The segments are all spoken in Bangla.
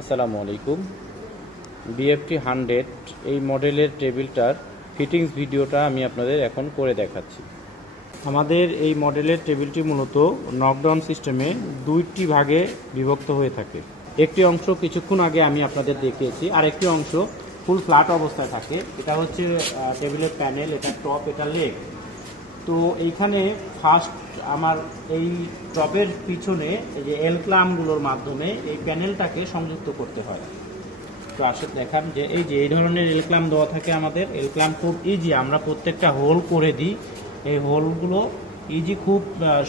আসসালামু আলাইকুম। বিএফটি 100 এই মডেলের টেবিলটার ফিটিংস ভিডিওটা আমি আপনাদের এখন করে দেখাচ্ছি। আমাদের এই মডেলের টেবিলটি মূলত নকডাউন সিস্টেমে দুইটি ভাগে বিভক্ত হয়ে থাকে। একটি অংশ কিছুক্ষণ আগে আমি আপনাদের দেখিয়েছি, আর একটি অংশ ফুল ফ্ল্যাট অবস্থায় থাকে। এটা হচ্ছে টেবিলের প্যানেল, এটা টপ, এটা লেগ। তো এইখানে ফার্স্ট আমার এই টপের পিছনে এই যে এল ক্লামগুলোর মাধ্যমে এই প্যানেলটাকে সংযুক্ত করতে হয়। তো আসলে দেখান যে এই ধরনের এল ক্লাম দেওয়া থাকে আমাদের। এল ক্লাম খুব ইজি, আমরা প্রত্যেকটা হোল করে দিই। এই হোলগুলো ইজি, খুব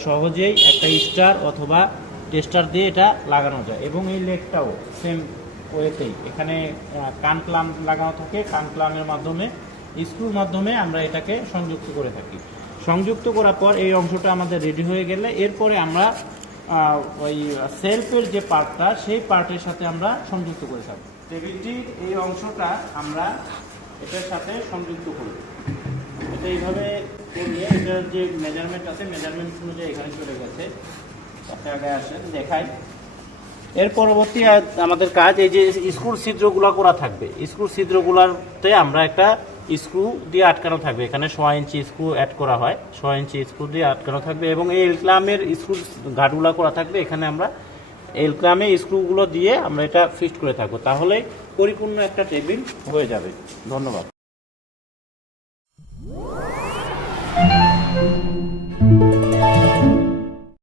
সহজেই একটা স্টার অথবা টেস্টার দিয়ে এটা লাগানো যায়। এবং এই লেগটাও সেম ওয়েতেই, এখানে কান ক্লাম লাগানো থাকে। কান ক্লামের মাধ্যমে, স্ক্রুর মাধ্যমে আমরা এটাকে সংযুক্ত করে থাকি। সংযুক্ত করার পর এই অংশটা আমাদের রেডি হয়ে গেলে এরপরে আমরা ওই সেলফের যে পার্টটা, সেই পার্টের সাথে আমরা সংযুক্ত করে থাকি। টেবিলটির এই অংশটা আমরা এটার সাথে সংযুক্ত করি। এটা এইভাবে করিয়ে এটার যে মেজারমেন্ট আছে, মেজারমেন্ট অনুযায়ী এখানে চলে গেছে। আগে আসেন দেখাই। এর পরবর্তী আমাদের কাজ এই যে স্ক্রুর ছিদ্রগুলো করা থাকবে। স্ক্রুর ছিদ্রগুলোতে আমরা একটা স্ক্রু দিয়ে আটকানো থাকবে। এখানে 6 ইঞ্চি স্ক্রু অ্যাড করা হয়, 6 ইঞ্চি স্ক্রু দিয়ে আটকানো থাকবে। এবং এই এলক্লামের স্ক্রু ঘাটগুলো করা থাকবে। এখানে আমরা এলক্লামে স্ক্রুগুলো দিয়ে আমরা এটা ফিক্সড করে থাকবো, তাহলে পরিপূর্ণ একটা টেবিল হয়ে যাবে। ধন্যবাদ।